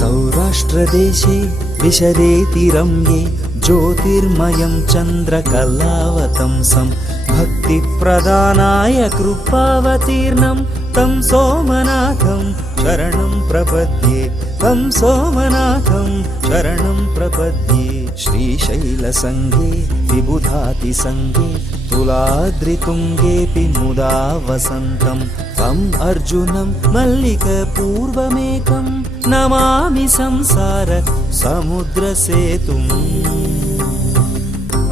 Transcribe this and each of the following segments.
सौराष्ट्रदेशे विशदेति रम्ये ज्योतिर्मयं चन्द्रकलावतंसं भक्तिप्रदानाय कृपावतीर्णं तं सोमनाथं शरणं प्रपद्ये, तं सोमनाथं शरणं प्रपद्ये। श्रीशैलसङ्गे विबुधातिसङ्गे तुलाद्रितुङ्गेऽपि मुदा वसन्तं तम् अर्जुनं मल्लिकपूर्वमेकं नमामि संसार समुद्रसेतुम्।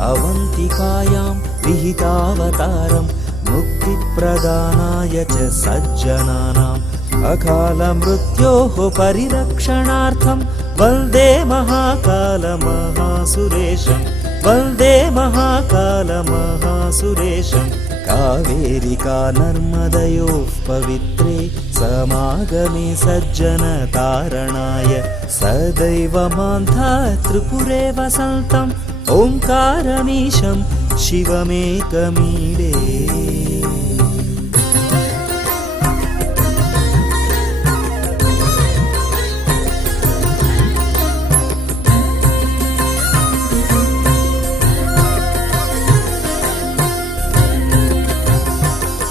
अवन्तिकायां विहितावतारं मुक्तिप्रदानाय च सज्जनानाम् अकालमृत्योः परिरक्षणार्थं वन्दे महाकालमहासुरेशं, वन्दे महाकालमहासुरेशं। कावेरिका नर्मदयोः पवित्रे समागमे सज्जनतारणाय सदैवमान्धा त्रिपुरे वसन्तम् ओङ्कारमीशं शिवमेकमीडे।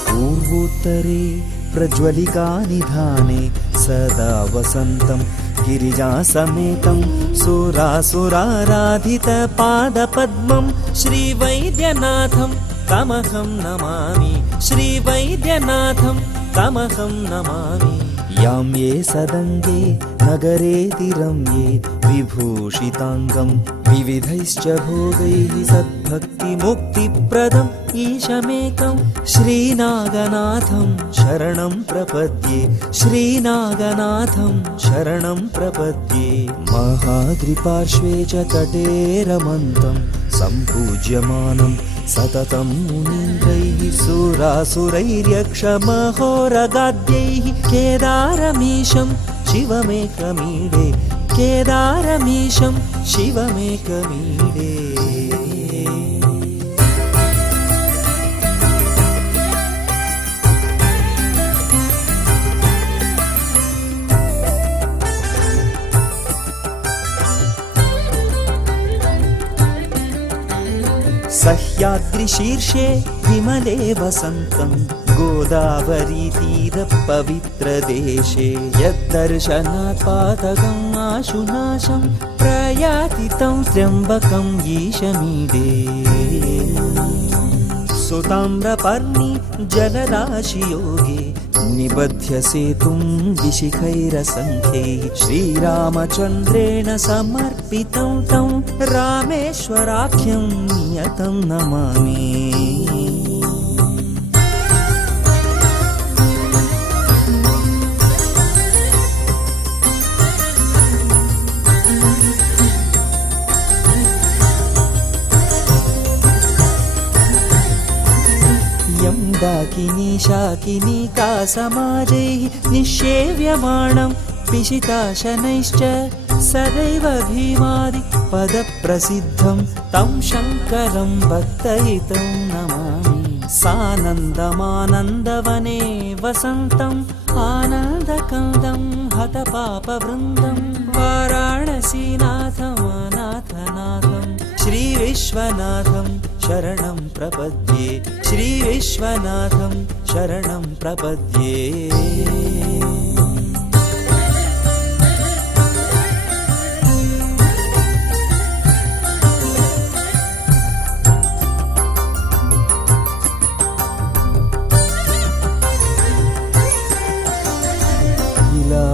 पूर्वोत्तरे प्रज्वलिकानिधाने सदा वसन्तं गिरिजासमेतं सुरासुराराधितपादपद्मं श्रीवैद्यनाथं तमहं नमामि, श्रीवैद्यनाथं तमहं नमामि। यां ये सदङ्गे नगरेति रम्ये विभूषिताङ्गं विविधैश्च भोगैः सद्भक्तिमुक्तिप्रदम् ईशमेकं श्रीनागनाथं शरणं प्रपद्ये, श्रीनागनाथं शरणं प्रपद्ये। महाद्रिपार्श्वे च तटे रमन्तं सम्पूज्यमानं सततं मुनीन्द्रैः सुरासुरैर्यक्षमहोरगाद्यैः केदारमीशं शिवमेकमीडे, केदारमीशं शिवमेकमीडे। सह्याद्रिशीर्षे विमले वसन्तं गोदावरीतीरपवित्रदेशे यद्दर्शनात् पातकम् आशुनाशं प्रयाति तं त्र्यम्बकम् ईशमीडे। सुताम्रपर्णि जलराशियोगे निबध्य सेतुं विशिखैरसङ्ख्यैः श्रीरामचन्द्रेण समर्पितं तं रामेश्वराख्यं नियतं नमामि। दाकिनी शाकिनीका समाजैः निषेव्यमाणं पिशिताशनैश्च सदैव भीमादि पदप्रसिद्धं तं शङ्करं भक्तहितं नमामि। सानन्दमानन्दवने वसन्तम् आनन्दकन्दं हतपापवृन्दं वाराणसीनाथमनाथनाथं श्रीविश्वनाथं शरणं प्रपद्ये, श्रीविश्वनाथं शरणं प्रपद्ये।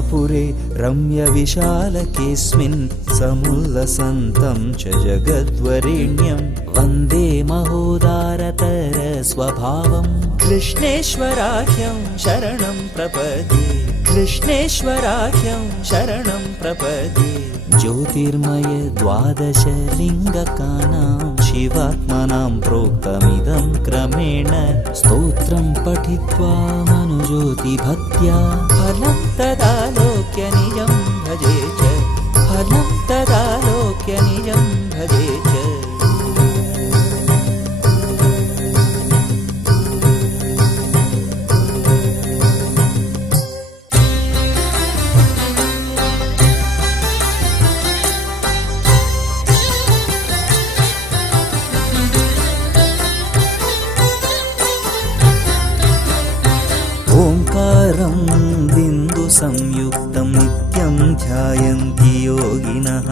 पुरे रम्यविशालकेऽस्मिन् समुल्लसन्तं च जगद्वरेण्यं वन्दे महोदारतरस्वभावं कृष्णेश्वराख्यं शरणं प्रपद्ये, कृष्णेश्वराख्यं शरणं प्रपद्ये। ज्योतिर्मय द्वादशलिङ्गकानां शिवात्मनां प्रोक्तमिदं क्रमेण स्तोत्रं पठित्वा मनुज्योतिभक्त्या फलं तदालोक्य निजं भजे च फलं तदालोक्य निजं भजे च। ओंकारं बिन्दुसंयुक्तं नित्यं ध्यायन्ति योगिनः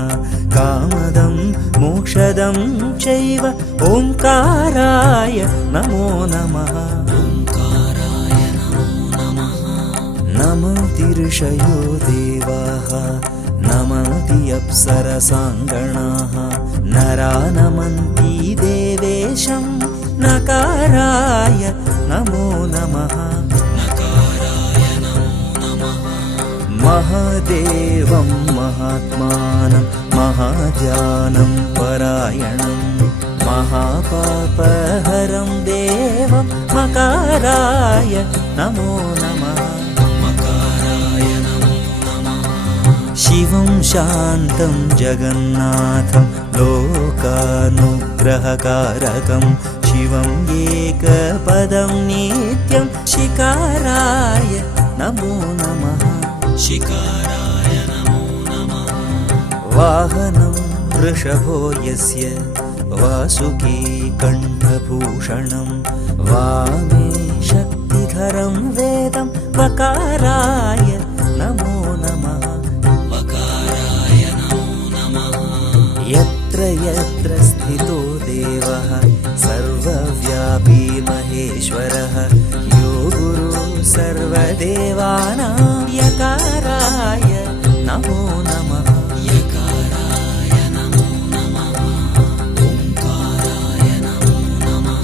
कामदं मोक्षदं चैव ओंकाराय नमो नमः। ओंकाराय नमो नमः। नमन्ति ऋषयो देवाः नमन्ति अप्सरसाङ्गणाः नरा नमन्ति देवेशं नकाराय नमो नमः। महादेवं महात्मानं महाध्यानं परायणं महापापहरं देवं मकाराय नमो नमः। मकाराय नमो नमः। शिवं शान्तं जगन्नाथं लोकानुग्रहकारकं शिवं एकपदं नित्यं शिकाराय नमो नमः। शिकाराय नमो नमः। वाहनं वृषभो यस्य वासुकी कण्ठभूषणं वामे शक्तिधरं वेदं वकाराय नमो नमः। वकाराय नमो नमः। यत्र यत्र स्थितो देवः सर्वव्यापी महेश्वरः यो गुरु सर्वदेवानां यकाराय नमो नमः। यकाराय नमो नमः। ओंकाराय नमो नमः।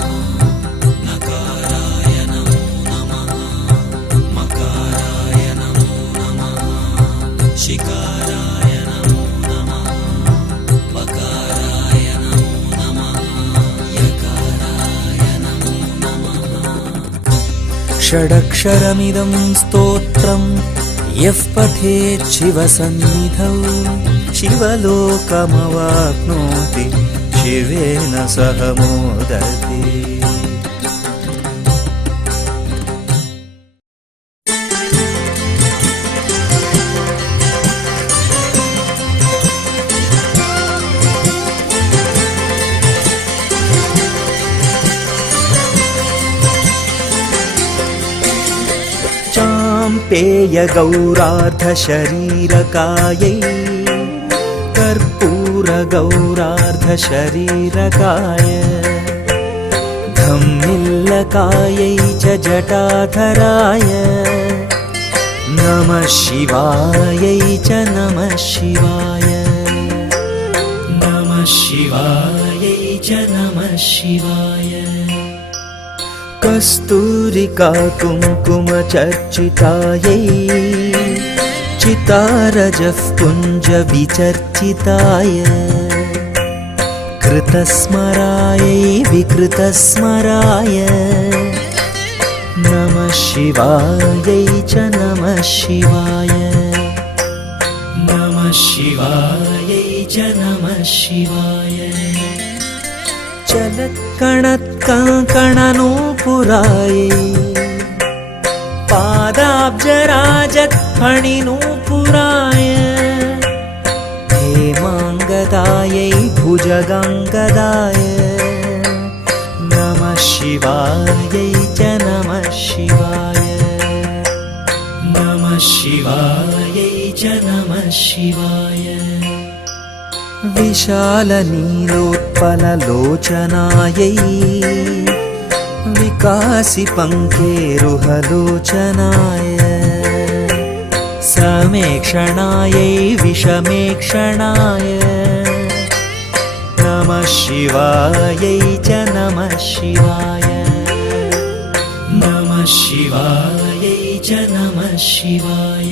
नकाराय नमो नमः। मकाराय नमो नमः। शिकाराय नमो नमः। वकाराय नमो नमः। यकाराय नमो नमः। षडक्षरमिदं स्तोत्रं यः पठेत् शिवसन्निधौ शिवलोकमवाप्नोति शिवेन सह मोदते। चाम्पेयगौरार्धशरीरकायै कर्पूरगौरार्धशरीरकाय धम्मिल्लकायै च जटाधराय नमः शिवायै च नमः शिवाय नमः शिवायै च नमः शिवाय। कस्तूरिका कुङ्कुमचर्चितायै चितारजः पुञ्जविचर्चिताय कृतस्मरायै विकृतस्मराय नमः शिवायै च नमः शिवाय नमः शिवायै च नमः शिवाय। चलत्कणत्कङ्कणनूपुरायै पादाब्जराजत्फणिनूपुराय हेमाङ्गदायै भुजगङ्गदाय नमः शिवायै च नमः शिवाय नमः शिवायै च नमः शिवाय। विशालनीलोत्पललोचनायै विकासिपङ्केरुहलोचनाय समेक्षणायै विषमेक्षणाय नमः शिवायै च नमः शिवाय नमः शिवायै च नमः शिवाय।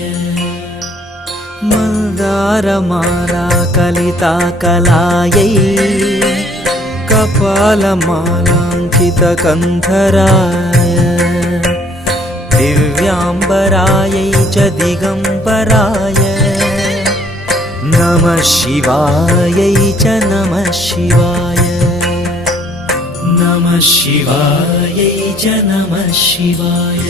मन्दारमाला कलिता कलायै कपालमालाङ्कितकन्धराय दिव्याम्बरायै च दिगम्बराय नमः शिवायै च नमः शिवाय नमः शिवायै च नमः शिवाय।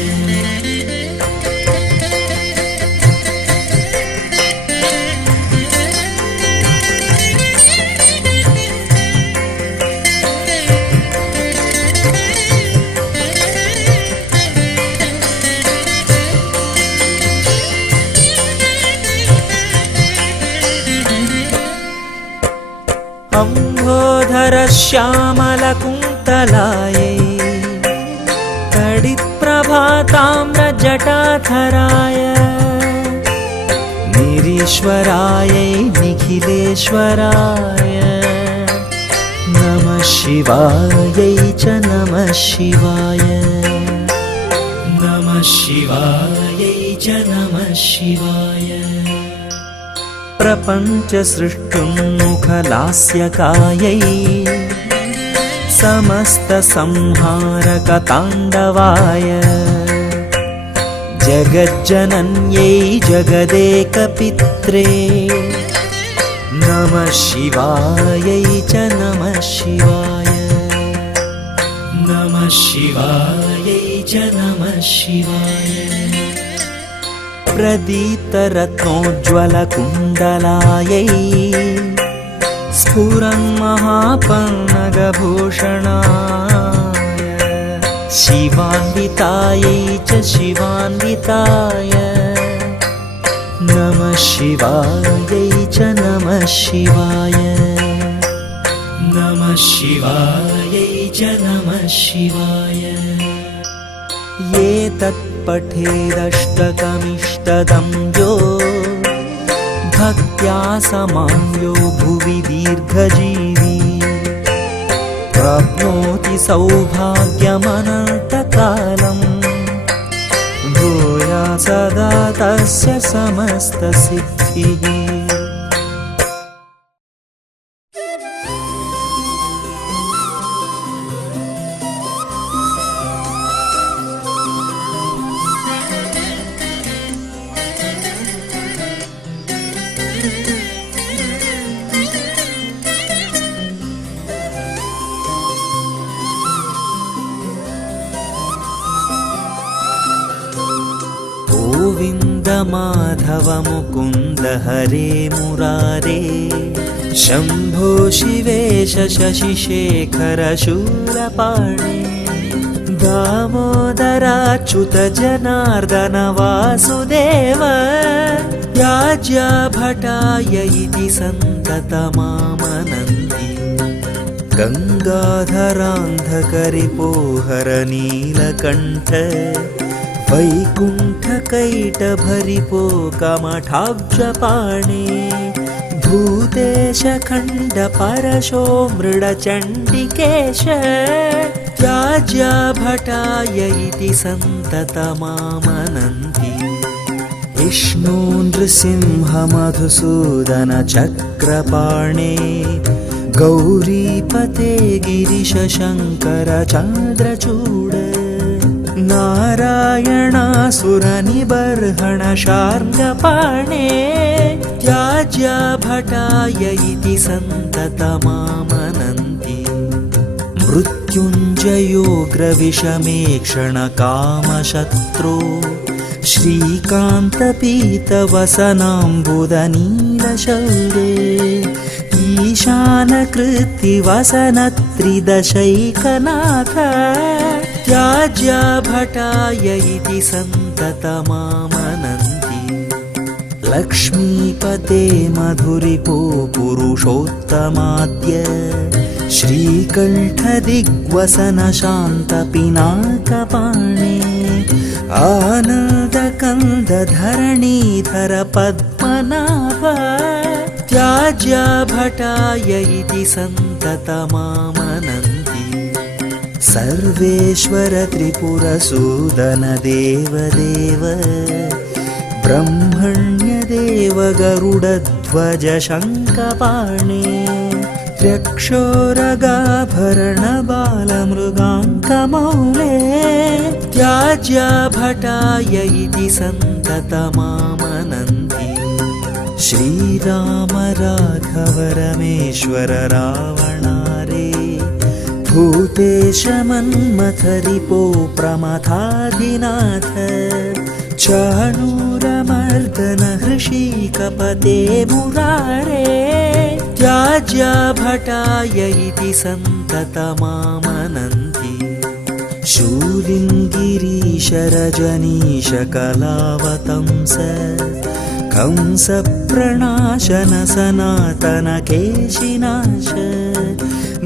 अम्भोधरश्यामलकुन्तलायै तडिप्रभाताम्रजटाधराय निरीश्वरायै निखिलेश्वराय नमः शिवायै च नमः शिवाय नमः शिवायै च नमः शिवाय। प्रपञ्चसृष्टुन्मुखलास्यकायै समस्तसंहारकताण्डवाय जगज्जनन्यै जगदेकपित्रे नमः शिवायै च नमः शिवाय नमः शिवायै च नमः शिवाय। प्रदीप्तरत्नोज्ज्वलकुण्डलायै स्फुरन्महापन्नगभूषणाय शिवान्वितायै च शिवान्विताय नमः शिवायै च नमः शिवाय नमः शिवायै च नमः शिवाय। ये तत्पठेदष्टकमिष्टदं यो भक्त्या समान्यो भुवि दीर्घजीवी प्राप्नोति सौभाग्यमनन्तकालं भूयात् सदा तस्य समस्तसिद्धिः। गोविन्द माधव मुकुन्द हरे मुरारे शम्भो शिवेश शशिशेखर शूरपाणे दामोदराच्युत जनार्दन वासुदेव याज्ञाभटाय इति सन्ततमामनन्ति गङ्गाधरान्धकरिपोहर नीलकण्ठ वैकुण्ठकैटभरिपो कमठाब्जपाणे भूतेश खण्डपरशो मृडचण्डिकेश याज्ञाभटाय इति सन्ततमामनन्ति विष्णो नृसिंह मधुसूदन चक्रपाणे गौरीपते गिरीश शङ्कर चन्द्रचूड नारायणासुरनिबर्हण शार्ङ्गपाणे याज्ञाभटाय इति सन्ततमामनन्ति मृत्युञ्जयोग्रविषमेक्षणकामशत्रो श्रीकान्तपीतवसनाम्बुदनीलशौरे ईशानकृत्तिवसनत्रिदशैकनाथ याज्ञाभटाय इति सन्ततमामनन्ति लक्ष्मीपते मधुरिपो पुरुषोत्तमाद्य श्रीकण्ठदिग्वसन शान्तपिनाकपाणे आनन्दकन्दधरणीधर पद्मनाभ याज्ञाभटाय इति सन्ततमामनन्ति सर्वेश्वर त्रिपुरसूदन देवदेव ब्रह्मण्यदेव गरुडध्वज शङ्खपाणे त्र्यक्षोरगाभरणबालमृगाङ्कमौले त्याज्यभटाय इति सन्ततमामनन्ति श्रीराम राघव रमेश्वर रावणारे भूतेश मन्मथ रिपो प्रमथाधिनाथ चाणूरमर्दन हृषीकपते मुरारे त्याज्यभटाय इति सन्ततमामनन्ति शूलिङ्गिरीश रजनीश कलावतंस कंसप्रणाशन सनातन केशिनाश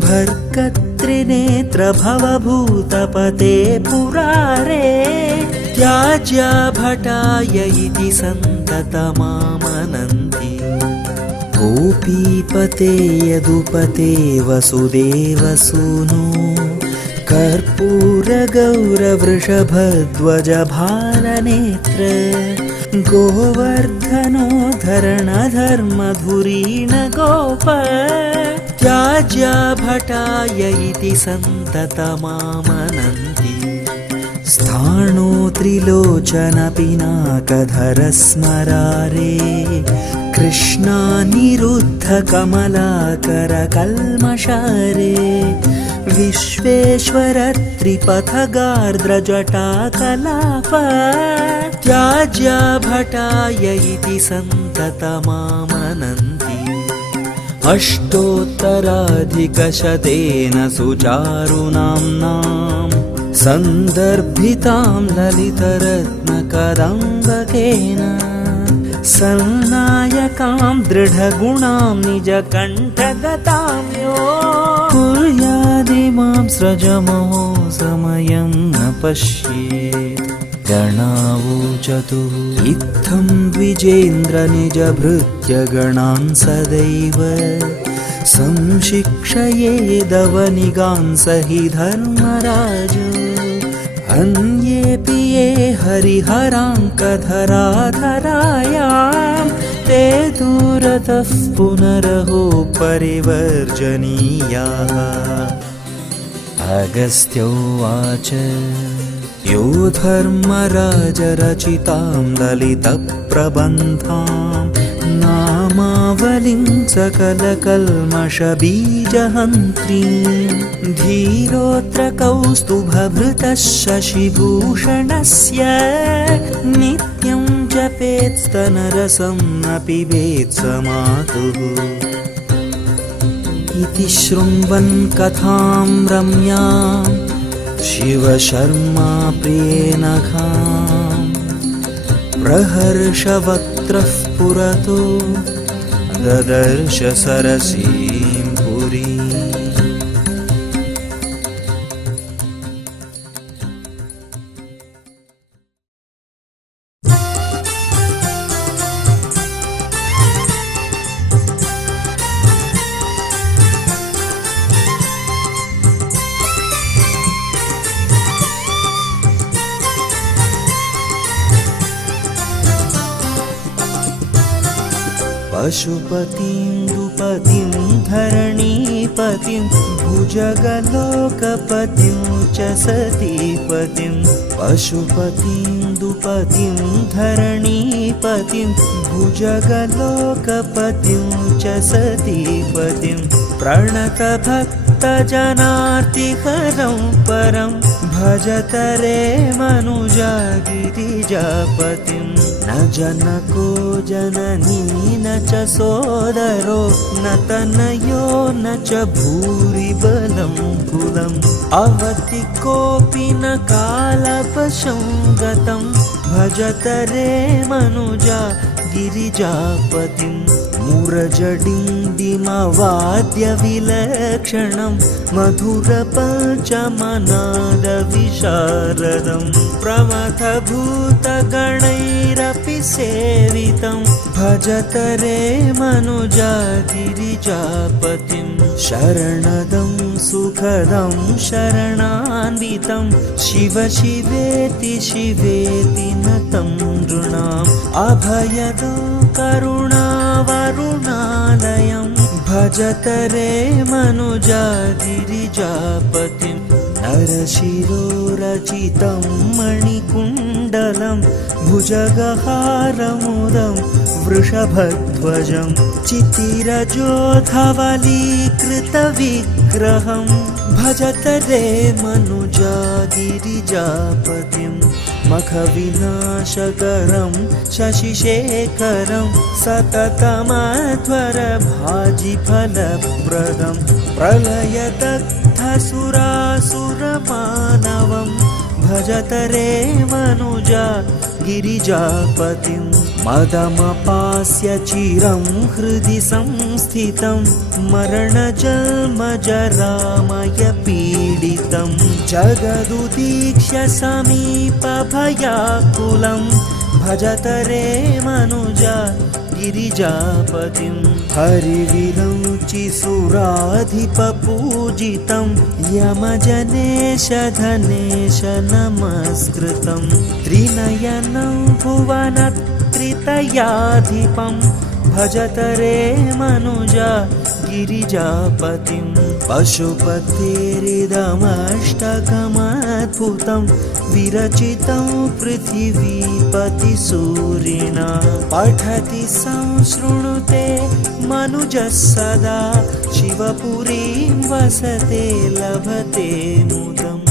भर्गत्रिनेत्र भवभूतपते पुरारे त्याज्यभटाय इति सन्ततमामनन्ति गोपीपते यदुपते वसुदेवसूनो कर्पूरगौरवृषभध्वज भालनेत्र गोवर्धनो धरणधर्मधुरीण गोप त्याज्यभटाय इति सन्ततमामनन्ति स्थाणो त्रिलोचन पिनाकधर स्मरारे कृष्णानिरुद्ध कमलाकर कल्मषारे विश्वेश्वर त्रिपथगार्द्र जटाकलाप त्याज्यभटाय इति सन्ततमामनन्ति अष्टोत्तराधिकशतेन सुचारुनाम्नां सन्दर्भितां ललितरत्नकदम्बकेन सन्नायकां दृढगुणां निजकण्ठगतां यो कुर्यादिमां स्रजमहो समयं न पश्येत् गणावोचतुः इत्थं द्विजेन्द्र निजभृत्यगणान् सदैव संशिक्षयेदवनिगान् स हि धर्मराजो अन्येऽपि ये हरिहराङ्कधराधरायां ते दूरतः पुनरहो परिवर्जनीयाः अगस्त्योवाच यो धर्मराजरचितां ललितप्रबन्धां नामावलिं सकलकल्मषबीजहन्त्रीं धीरोऽत्र कौस्तुभभृतः शशिभूषणस्य नित्यं जपेत्स्तनरसं न पिबेत् स मातुः इति शृण्वन् कथां रम्यां शिवशर्मा प्रियेणघां प्रहर्षवक्त्रः पुरतो ददर्श सरसीं पुरीम् पशुपतिं धरणीपतिं भुजगलोकपतिं च सतीपतिं पशुपतिं धरणीपतिं भुजगलोकपतिं च सतीपतिं प्रणतभक्तजनार्तिहरं परं भजतरे मनुजा गिरिजापतिं न जनको जननी न च सोदरो न तनयो न च भूरिबलं कुलम् अवति कोऽपि न कालपशं गतं भजतरे मनुजा गिरिजापतिं मुरजडिण्डिमवाद्यविलक्षणं मधुरपञ्चमनादविशारदं प्रमथभूतगणैरपि सेवितं भजतरे मनुजा गिरिजापतिं शरणदं सुखदं शरणान्वितं शिव शिवेति शिवेति नतं नृणाम् अभयदो करुणावरुणालयं भजतरे मनुजा गिरिजापतिं नरशिरोरचितं मणिकुण्डलं भुजगहारमुदं वृषभध्वजं चितिरजोधवलीकृतविग्रहं भजतरे मनुजा गिरिजापतिं मखविनाशकरं शशिशेखरं सततमध्वरभाजिफलप्रदं प्रलयदग्धसुरासुरमानवं भजतरे मनुजा गिरिजापतिं मदमपास्य चिरं हृदि संस्थितं मरणजन्मजरामयपीडितं जगदुदीक्ष्य समीपभयाकुलं भजतरे मनुजा गिरिजापतिं हरिविरञ्चिसुराधिपपूजितं यमजनेशधनेश नमस्कृतं त्रिनयनं भुवनत्रितयाधिपं भजतरे मनुजा गिरिजापतिं पशुपतेरिदमष्टकमद्भुतं विरचितं पृथिवीपतिसूरिणा पठति संशृणुते मनुजः सदा शिवपुरीं वसते लभते मुदम्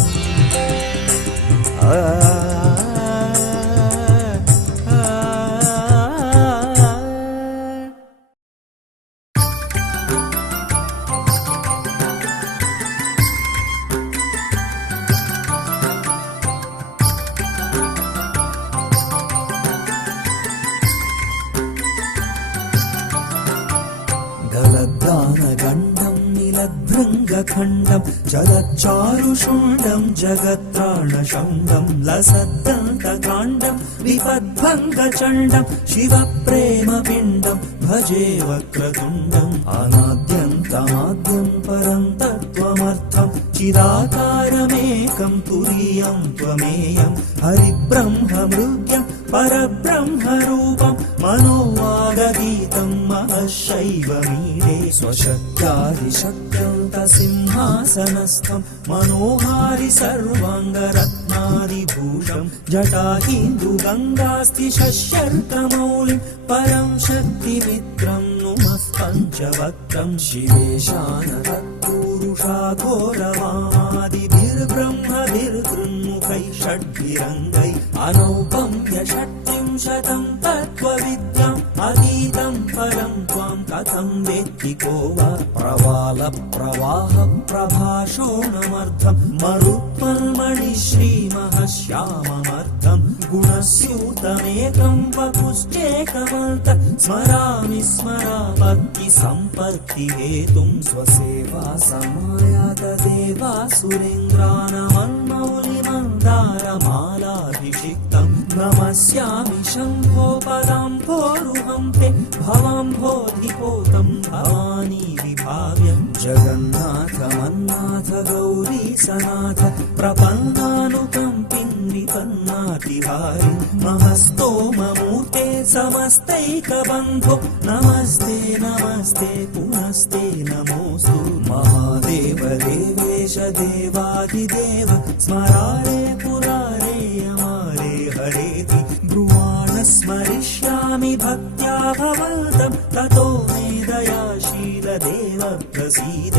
गलद्दानगण्डं नीलभृङ्गखण्डं जलच्चारुशुण्डं जगत्त्राणशण्डं लसद्दन्तकाण्डं विपद्भङ्गचण्डं शिवप्रेमपिण्डं भजे वक्रतुण्डम् अनाद्यन्तमाद्यं परं तत्त्वमर्थं चिदाकारमेकं तुरीयं त्वमेयं हरिब्रह्ममृग्यं परब्रह्मरूपं मनोवागगीतं महशैवमीडे स्वशक्त्यादिशक्त्यन्तसिंहासनस्थं मनोहारि सर्वाङ्गरत्नादिभूषं जटाहिन्दुगङ्गास्तिशस्यर्कमौलिं परं शक्तिमित्रं नुमः पञ्चवक्त्रं शिवेशानतत्पुरुषाघोरवामादिभिर्ब्रह्मभिर्गृन्मुखैः षड्भिरङ्गैः अनौपम्यषट्त्रिंशतं तत्त्वविद्याम् अतीतं परं त्वां कथं वेत्ति को वा प्रवालप्रवाहप्रभाषोणमर्थं मरुत्पल्मणिश्रीमहश्याममर्थं गुणस्यूतमेकं वपुश्चेकमन्त स्मरामि स्मरापत्तिसम्पत्तिहेतुं स्वसेवा समायात देवासुरेन्द्रानमन्मौलिमन्दारमालाभिषिक्तं नमस्यामि शम्भो पदाम्भोरुहं ते भवाम्भोधिपोतं भवानी विभाव्यं जगन्नाथ मन्नाथ गौरी सनाथ प्रपन्नानुकम्पिन् विपन्नातिहारि महस्तोममूर्ते समस्तैकबन्धो नमस्ते नमस्ते पुनस्ते नमोऽस्तु महादेव देवेश देवादिदेव स्मरारे पुरारे अमारे हरेति ब्रुवाण स्मरिष्यामि भक्त्या भवन्तं ततो मे दयाशील देव प्रसीद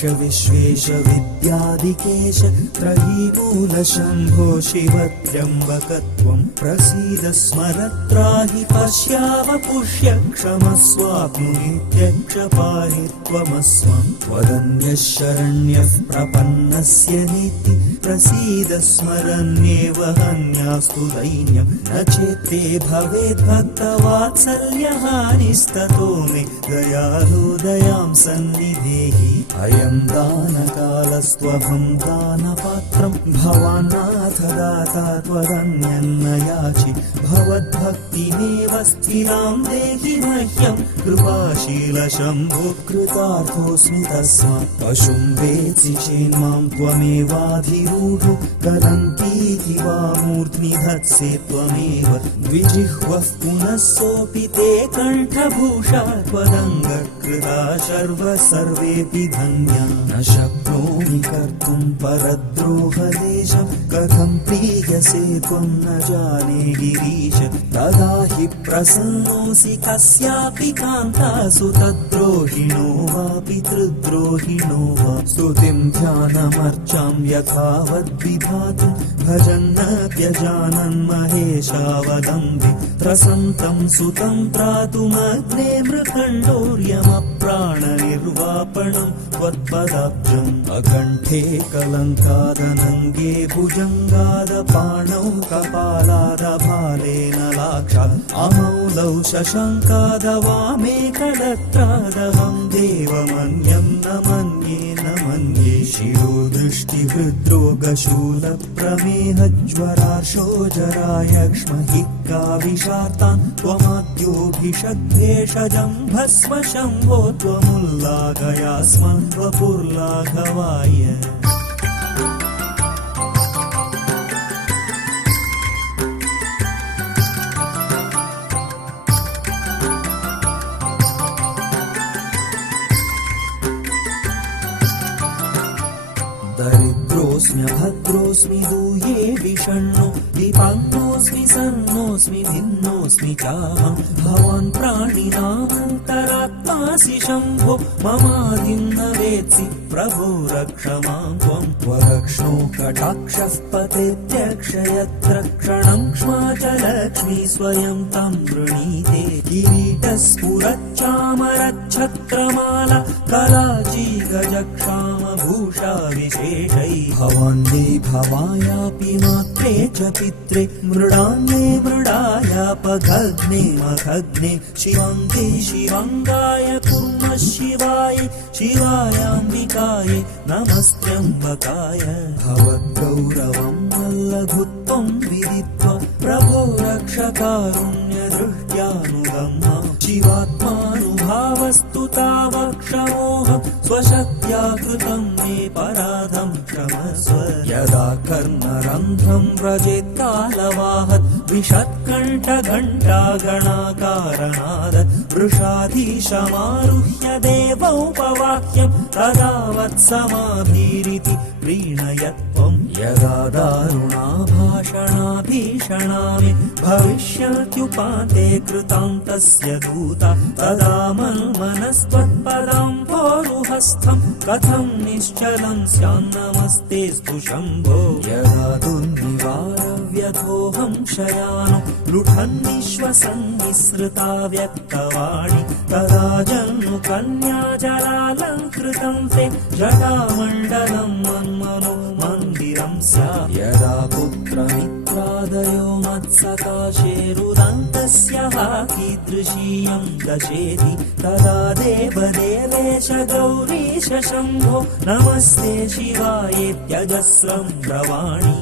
दक्ष विश्वेश विद्यादिकेश त्रयीमूलशम्भो शिव त्र्यम्बकत्वं प्रसीद स्मरत्राहि पश्याव पुष्य क्षमस्वाप्नुनित्यक्ष पाहि त्वमस्मं त्वदन्यः शरण्यः प्रपन्नस्य नीति प्रसीद स्मरन्येव हन्यास्तु दैन्यं न चेत्ते भवेद्भक्तवात्सल्यहानिस्ततो मे दयालु दयां सन्निधेहि अयं दानकालस्त्वहं दानपात्रं भवान्नाथ दाता त्वदन्यन्न याचि भवद्भक्तिमेव स्थिरां देहि मह्यं कृपाशीलशम्भो कृतार्थोऽस्मि तस्मात् पशुं वेत्सि चेन्मां त्वमेवाधिरूढो कलङ्कीति वा मूर्ध्नि धत्से त्वमेव द्विजिह्वः पुनः सोऽपि ते कण्ठभूषा त्वदङ्गकृता सर्वेऽपि धन्या न शक्नोमि कर्तुं परद्रोहलेशं कथं प्रीयसे त्वं न जाने गिरीश तदा हि प्रसन्नोऽसि कस्यापि कान्तासु तद्रोहिणो वा पितृद्रोहिणो वा स्तुतिं ध्यानमर्चां यथावद्विधातुं भजन्नप्यजानन् महेशावदम्बि त्रसन्तं सुतं त्रातुमग्ने मृखण्डोर्यमप्राणनिर्वापणं त्वत्पदाब्जम् अकण्ठे कलङ्कादनङ्गे भुजङ्गादपाणौ कपालादभालेन लाक्षात् अमौलौ शशङ्कादवामे कलत्रादहं देवमन्यं न मन्ये न मन्ये शिरो दृष्टिहृद्रोगशूलप्रमेहज्वरार्शो जरायक्ष्महिक्का विषार्तान् त्वमाद्योभिषद्वेषजं भस्म शम्भो त्वमुल्लाघयास्मान् वपुर्लाघवाय दरिद्रोऽस्म्यभद्रोऽस्मि दूये विषण्णो विपन्नोऽस्मि सन्नोऽस्मि भिन्नोऽस्मि चाहं भवान् प्राणिनामन्तरात्मासि शम्भो ममादिं न वेत्सि प्रभो रक्ष मां त्वं त्वरक्ष्णो कटाक्षः पतेत्यक्षयत्र क्षणं क्ष्मा च लक्ष्मी स्वयं तं वृणीते किरीटस्फुरच्चामरच्छत्रमाला कलाची गजक्षामभूषा विशेषैः भवान्ये भवायापि मात्रे च पित्रे मृडान्ये मृडायापघग्ने मखग्ने शिवाङ्गे शिवाङ्गाय कुर्मः शिवाय शिवायाम्बिकाय नमस्त्यम्बकाय भवद्गौरवं मल्लघुत्वं विदित्वा प्रभो रक्षकारुण्यदृष्ट्यानुगम्मा शिवात्मानुभावस्तु तावक्षमोऽहं स्वशक्त्या कृतं मे पराधं क्षमस्व यदा कर्णरन्ध्रं व्रजेत् कालवाहत् विषत्कण्ठघण्टागणाकारणाद वृषाधीशमारुह्य देवौपवाक्यं तदा वत्समाभीरिति प्रीणयत्वं यदा दारुणा भाषणा भीषणा मे भविष्यत्युपाते कृतां तस्य दूता तदा मन्मनस्त्वत्पदाम्भोरुहस्थं कथं निश्चलं स्यान्नमस्तेऽस्तु शम्भो यदा दुर्निवारव्यथोऽहं शयानो लुठन्निश्वसन्निसृता व्यक्तवाणी तदा जन्मु कन्या जलालङ्कृतं ते जटामण्डलं मन्मनो मन्दिरं स्यात् यदा पुत्रमित्रादयो मत्सकाशेरुदन्तस्य कीदृशीयं दशेति तदा देवदेवेश गौरीश शम्भो नमस्ते शिवायेत्यजस्रं ब्रवाणि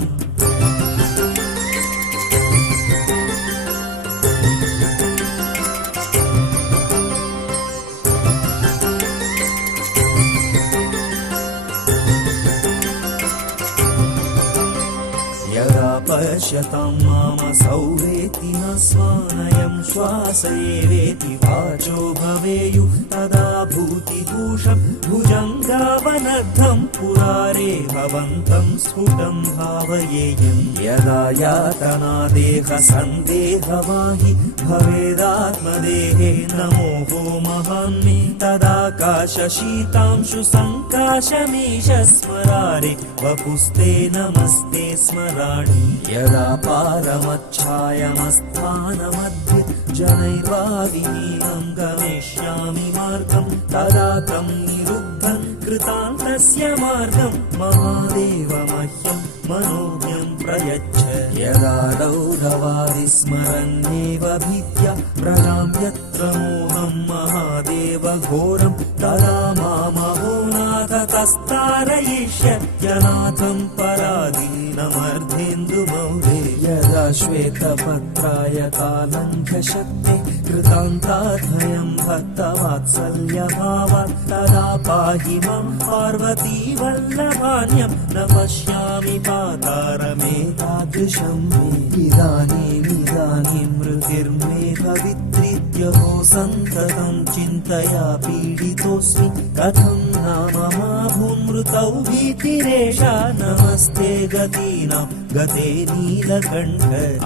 पश्यतां मामसौ वेति न स्वानयं श्वास एवेति वाचो भवेयुः तदा भूतिभूषं भुजङ्गावनद्धं पुरारे भवन्तं स्फुटं भावयेयं यदा यातना देह सन्देहवाहि भवेदात्मदेहे न मोहो महान्मे तदाकाशशीतांशु सङ्काशमीश स्मरारे वपुस्ते नमस्ते स्मराणि यदा पारमच्छायमस्थानमध्ये जनैर्वा विहीनं गमिष्यामि मार्गं तदा तं निरुद्धं कृतान्तस्य मार्गं महादेव मह्यं मनोज्ञं प्रयच्छ यदा रौरवादिस्मरन्नेव भीत्या प्रजां यत्र मोहं महादेव घोरं तदा मामहो नाथ तस्तारयिष्यत्यनाथं पराधीनमर्धेन्दुमौले यदा श्वेतपत्राय कालङ्घ्यशक्ते कृतान्ताद्भयं भक्तवात्सल्यभावात् तदा पाहि मां पार्वतीवल्लभान्यं न पश्यामि पातारमेतादृशं मे इदानीं मृतिर्मे भवित्रीत्यहो सन्ततं चिन्तया पीडितोऽस्मि कथं नाम मा भून्मृतौ भीतिरेषा नमस्ते गतीनां गते नीलकण्ठ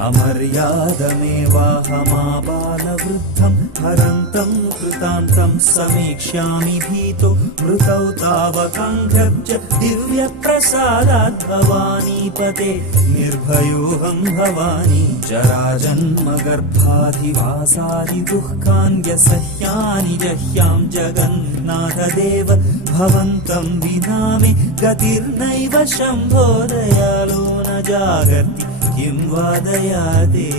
अमर्यादमेवाहमाबालवृद्धं हरन्तं कृतान्तं समीक्ष्यामि भीतो मृतौ तावकाङ्घ्रब्ज दिव्यप्रसादात् भवानीपते निर्भयोऽहं भवानी जराजन्मगर्भाधिवासादिदुःखान् यसह्यानि जह्यां जगन्नाथदेव भवन्तं विना मे गतिर्नैव शम्भो दयालो न जागर्ति किं वादयाते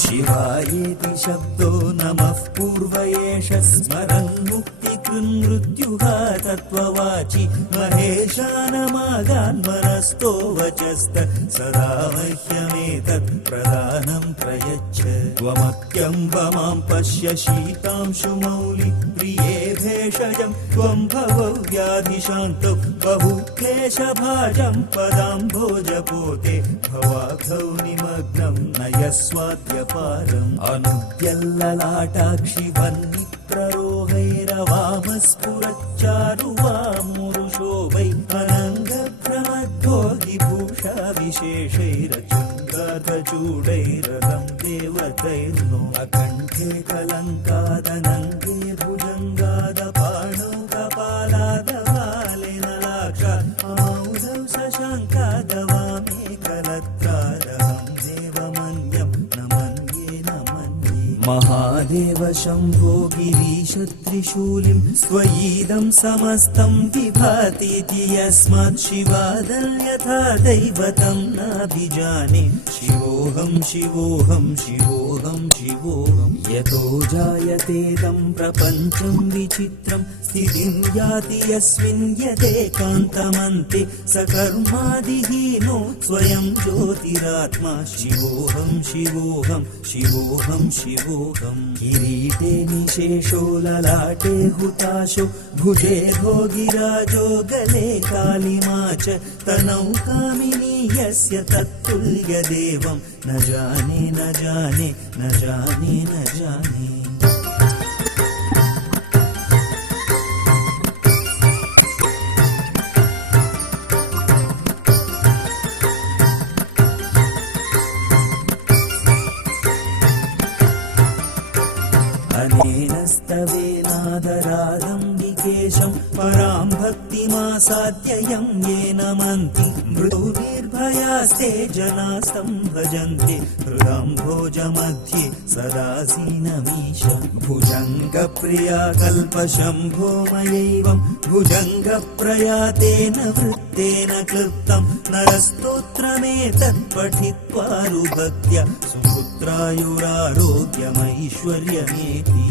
शिवायेति शब्दो नमः पूर्व एष स्मरन् मुक्तिकृन्मृत्युः तत्त्ववाचि महेशानमागान् मनस्तो वचस्त सदा मह्यमेतत् प्रदानं प्रयच्छ त्वमप्यम्ब मां पश्य शीतांशुमौलि प्रिये भेषजं त्वं भवौ व्याधिशान्तौ बहुक्लेशभाजं पदाम्भोजपोते भवाघौ निमग्नं नयस्वाद्यपारम् अनुद्यल्ललाटाक्षि वह्निप्ररोहैरवामस्फुरच्चारुवामुरुषो वै अनङ्गभ्रमद्भोगिभूषा विशेषैरचुङ्गाधचूडैरलं देवतैर्नो अकण्ठे कलङ्कादनङ्गे भुजङ्गादपाणौ कपालादवाले नलाक्षात् औधौ शशाङ्कादवामे कलत्रादहं देवमन्यं न मन्ये न मन्ये महादेव शम्भो गिरीश त्रिशूलिं स्वयीदं समस्तं विभातीति यस्मात् शिवादल्यथा दैवतं नाभिजाने शिवोऽहं शिवोऽहं शिवोऽहं शिवोऽहं यतो जायतेदं प्रपञ्चं विचित्रं स्थितिं याति यस्मिन् यदेकान्तमन्ते सकर्मादिहीनो स्वयं ज्योतिरात्मा शिवोऽहं शिवोऽहं शिवोऽहं शिवोऽहं किरीटे निशेषो ललाटे हुताशो भुजे भोगिराजो गले कालिमा च तनौ कामिनी यस्य तत्तुल्यदेवं न जाने न जाने न जाने न जाने अनेन स्तवेनादरादं विकेशं परां भक्तिमासाद्ययं येन मन्ति मृदुर्भयास्ते जनास्तं भजन्ते हृदाम्भोजमध्ये सदासीनमीश भुजङ्गप्रिया कल्पशम्भोमयैवं भुजङ्गप्रयातेन वृत्तेन क्लृप्तं नरस्तोत्रमेतत् पठित्वा रुभक्त्या सुपुत्रायुरारोग्यमैश्वर्यमेति